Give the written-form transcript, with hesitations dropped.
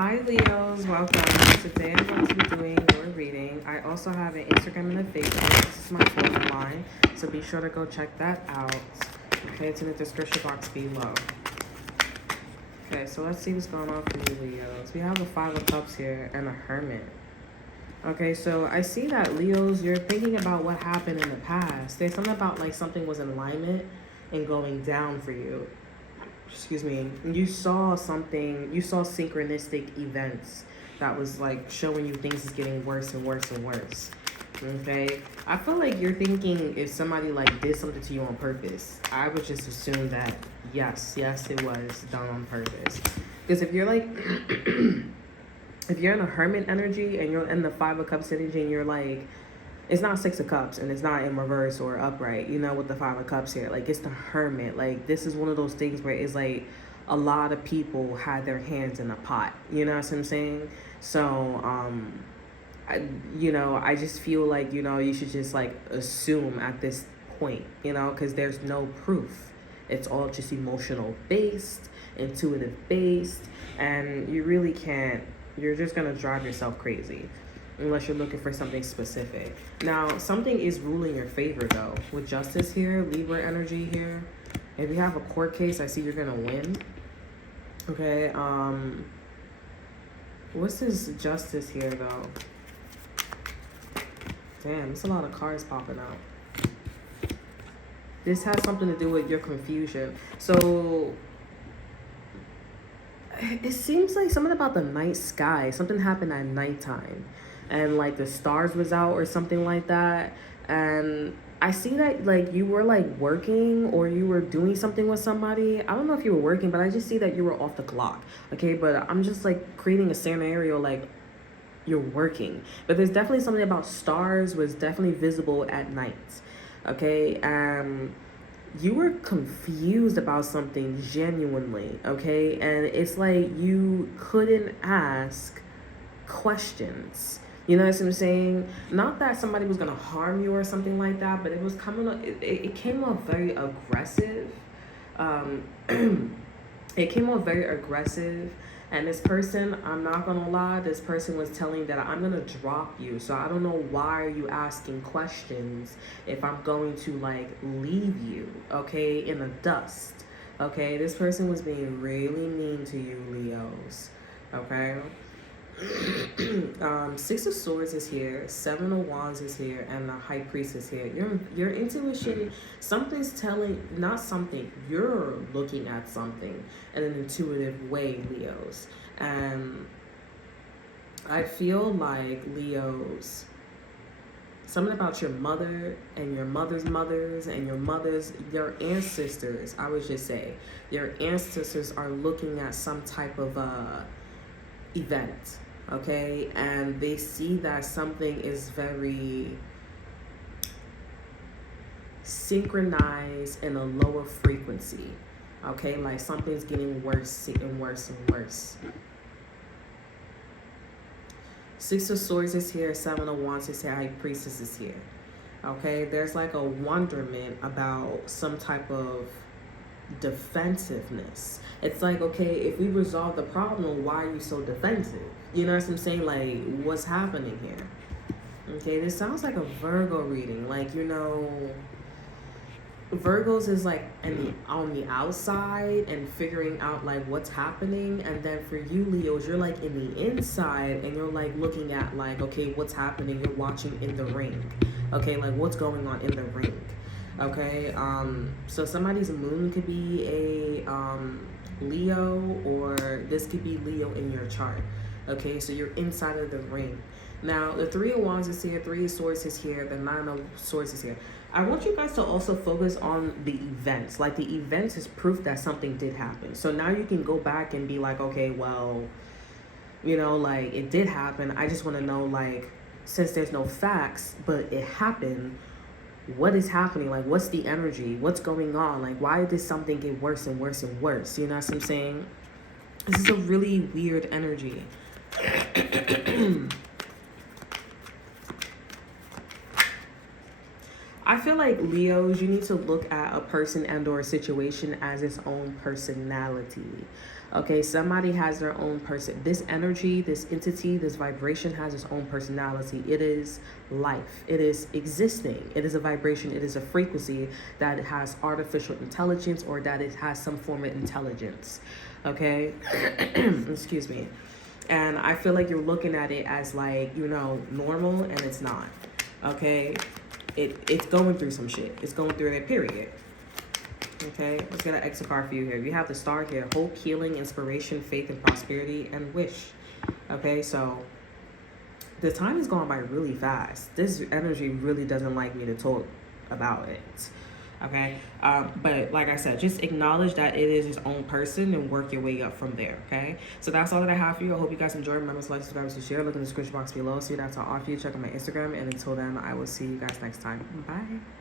Hi Leos, welcome. Today I'm going to be doing your reading. I also have an Instagram and a Facebook. This is my phone line, so be sure to go check that out. Okay, it's in the description box below. Okay, so let's see what's going on for you Leos. We have a Five of Cups here and a Hermit. Okay, so I see that Leos, you're thinking about what happened in the past. There's something about like something was in alignment and going down for you. Excuse me, you saw something, you saw synchronistic events that was like showing you things is getting worse and worse and worse. Okay, I feel like you're thinking if somebody like did something to you on purpose. I would just assume that yes, it was done on purpose. Because if you're like if you're in a Hermit energy and you're in the Five of Cups energy and you're like, it's not Six of Cups and it's not in reverse or upright, you know, with the Five of Cups here. Like, it's the Hermit. Like, this is one of those things where it's like a lot of people had their hands in the pot. You know what I'm saying? So, I just feel like, you should just like assume at this point, because there's no proof. It's all just emotional based, intuitive based, and you really can't, you're just going to drive yourself crazy. Unless you're looking for something specific. Now, something is ruling your favor, though. With Justice here, Libra energy here. If you have a court case, I see you're going to win. Okay, what's this Justice here, though? Damn, there's a lot of cards popping out. This has something to do with your confusion. So, it seems like something about the night sky. Something happened at nighttime. And like the stars was out or something like that. And I see that like you were like working or you were doing something with somebody. I don't know if you were working, but I just see that you were off the clock. Okay, but I'm just like creating a scenario like you're working. But there's definitely something about stars was definitely visible at night. Okay, you were confused about something genuinely. Okay, and it's like you couldn't ask questions. You know what I'm saying? Not that somebody was gonna harm you or something like that, but it was coming up. It came off very aggressive. It came off very aggressive. And this person, I'm not gonna lie, this person was telling that I'm gonna drop you. So I don't know why are you asking questions if I'm going to like leave you, okay, in the dust. Okay, this person was being really mean to you, Leos. Okay. Six of Swords is here, Seven of Wands is here, and the High Priest is here. Your intuition, something's telling, not something, you're looking at something in an intuitive way, Leos. And I feel like, Leos, something about your mother and your mother's mothers and your ancestors, I would just say, your ancestors are looking at some type of event. Okay, and they see that something is very synchronized in a lower frequency. Okay, like something's getting worse and worse and worse. Six of Swords is here, Seven of Wands is here, High Priestess is here. Okay, there's like a wonderment about some type of defensiveness. It's like, okay, if we resolve the problem, why are you so defensive? You know what I'm saying? Like, what's happening here? Okay, this sounds like a Virgo reading. Like, Virgos is like on the outside and figuring out like what's happening, and then for you Leos, you're like in the inside and you're like looking at like, okay, what's happening? You're watching in the ring. Okay, like what's going on in the ring? Okay, so somebody's moon could be a Leo, or this could be Leo in your chart. Okay, so you're inside of the ring. Now, the Three of Wands is here, Three of Swords is here, the Nine of Swords is here. I want you guys to also focus on the events. Like, the events is proof that something did happen. So now you can go back and be like, okay, well, like, it did happen. I just want to know, like, since there's no facts, but it happened, what is happening? Like, what's the energy? What's going on? Like, why did something get worse and worse and worse? You know what I'm saying? This is a really weird energy. I feel like Leos, you need to look at a person and or a situation as its own personality. Okay, somebody has their own person. This energy, this entity, this vibration has its own personality. It is life. It is existing. It is a vibration. It is a frequency that it has artificial intelligence, or that it has some form of intelligence. Okay, excuse me. And I feel like you're looking at it as like, you know, normal, and it's not. Okay, it's going through some shit. It's going through a period. Okay, let's get an extra card for you here. You have the star here: hope, healing, inspiration, faith, and prosperity, and wish. Okay, so the time is going by really fast. This energy really doesn't like me to talk about it. Okay, but like I said, just acknowledge that it is its own person and work your way up from there. Okay, so that's all that I have for you. I hope you guys enjoyed. Remember to like, subscribe, to share. Look in the description box below. See that's all for you. Check out my Instagram, and until then, I will see you guys next time. Bye.